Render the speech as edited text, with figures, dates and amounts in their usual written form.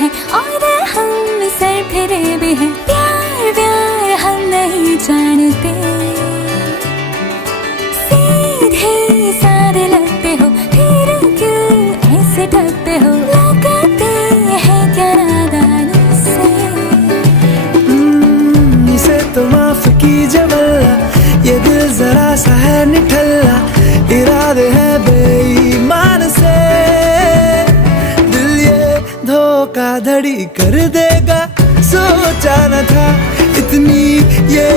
हैं और हम सर फिरे भी हैं। प्यार प्यार हम नहीं जानते, सीधे साधे लगते हो, फिर क्यों ऐसे डरते हो? लगाते हैं क्या नादानी से? इसे तो माफ कीजिए वल्ला, ये दिल जरा सा है निठल्ला, इरादे हैं बेईमान से। दिल ये धोखाधड़ी कर देगा, सोचा न था इतनी ये